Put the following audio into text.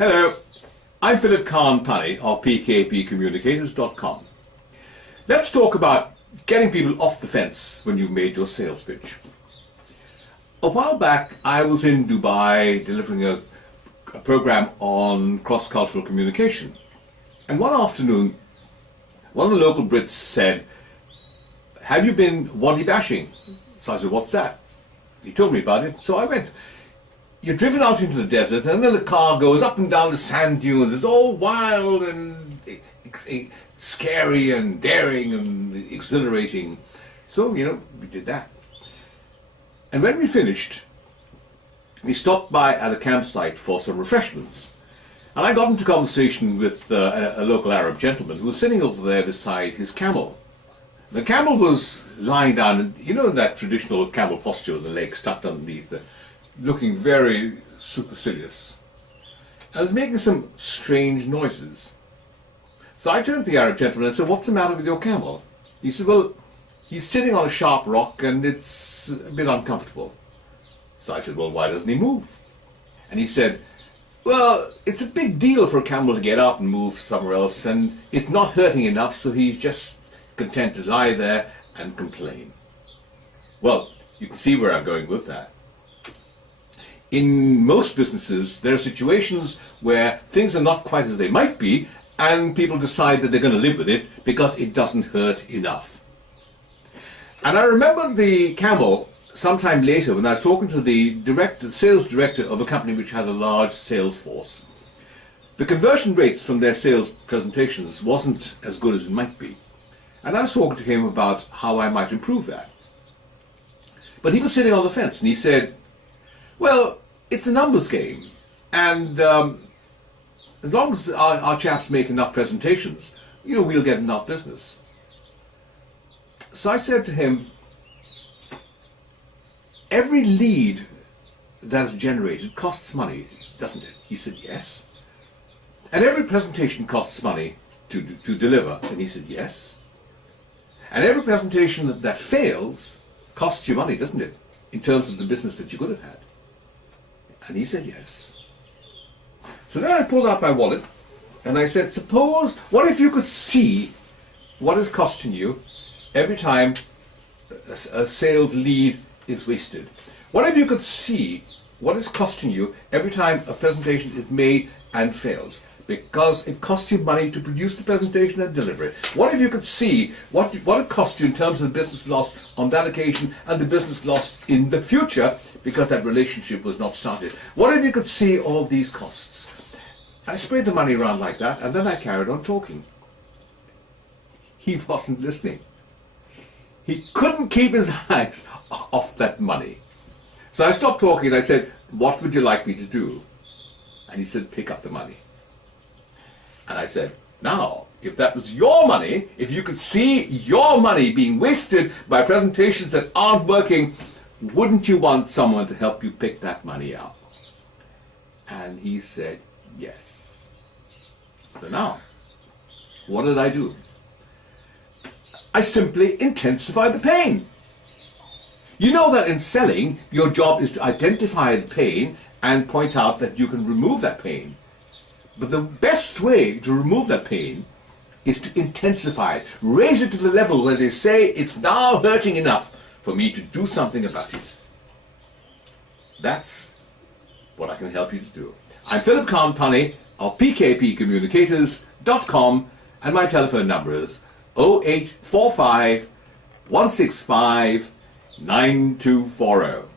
Hello, I'm Philip Khan-Panni of pkpcommunicators.com. Let's talk about getting people off the fence when you've made your sales pitch. A while back, I was in Dubai delivering a program on cross-cultural communication. And one afternoon, one of the local Brits said, "Have you been Wadi bashing?" So I said, "What's that?" He told me about it, so I went. You're driven out into the desert, and then the car goes up and down the sand dunes. It's all wild and scary and daring and exhilarating. So, we did that. And when we finished, we stopped by at a campsite for some refreshments. And I got into conversation with a local Arab gentleman who was sitting over there beside his camel. The camel was lying down, in that traditional camel posture with the legs tucked underneath, looking very supercilious. I was making some strange noises. So I turned to the Arab gentleman and said, "What's the matter with your camel?" He said, "Well, he's sitting on a sharp rock and it's a bit uncomfortable." So I said, "Well, why doesn't he move?" And he said, "Well, it's a big deal for a camel to get up and move somewhere else, and it's not hurting enough, so he's just content to lie there and complain." Well, you can see where I'm going with that. In most businesses, there are situations where things are not quite as they might be, and people decide that they're going to live with it because it doesn't hurt enough. And I remember the camel sometime later when I was talking to the sales director of a company which had a large sales force. The conversion rates from their sales presentations wasn't as good as it might be. And I was talking to him about how I might improve that. But he was sitting on the fence and he said, "Well, it's a numbers game, and as long as our chaps make enough presentations, we'll get enough business." So I said to him, "Every lead that is generated costs money, doesn't it?" He said, "Yes." "And every presentation costs money to deliver?" And he said, "Yes." "And every presentation that fails costs you money, doesn't it, in terms of the business that you could have had?" And he said, "Yes." So then I pulled out my wallet and I said, what if you could see what is costing you every time a sales lead is wasted? What if you could see what is costing you every time a presentation is made and fails? Because it costs you money to produce the presentation and deliver it. What if you could see what it cost you in terms of the business loss on that occasion and the business loss in the future because that relationship was not started? What if you could see all these costs? I spread the money around like that, and then I carried on talking. He wasn't listening. He couldn't keep his eyes off that money. So I stopped talking and I said, "What would you like me to do?" And he said, "Pick up the money." And I said, "Now, if that was your money, if you could see your money being wasted by presentations that aren't working, wouldn't you want someone to help you pick that money up?" And he said, "Yes." So now, what did I do? I simply intensified the pain. You know that in selling, your job is to identify the pain and point out that you can remove that pain. But the best way to remove that pain is to intensify it, raise it to the level where they say it's now hurting enough for me to do something about it. That's what I can help you to do. I'm Philip Khan-Panni of pkpcommunicators.com, and my telephone number is 0845 165 9240.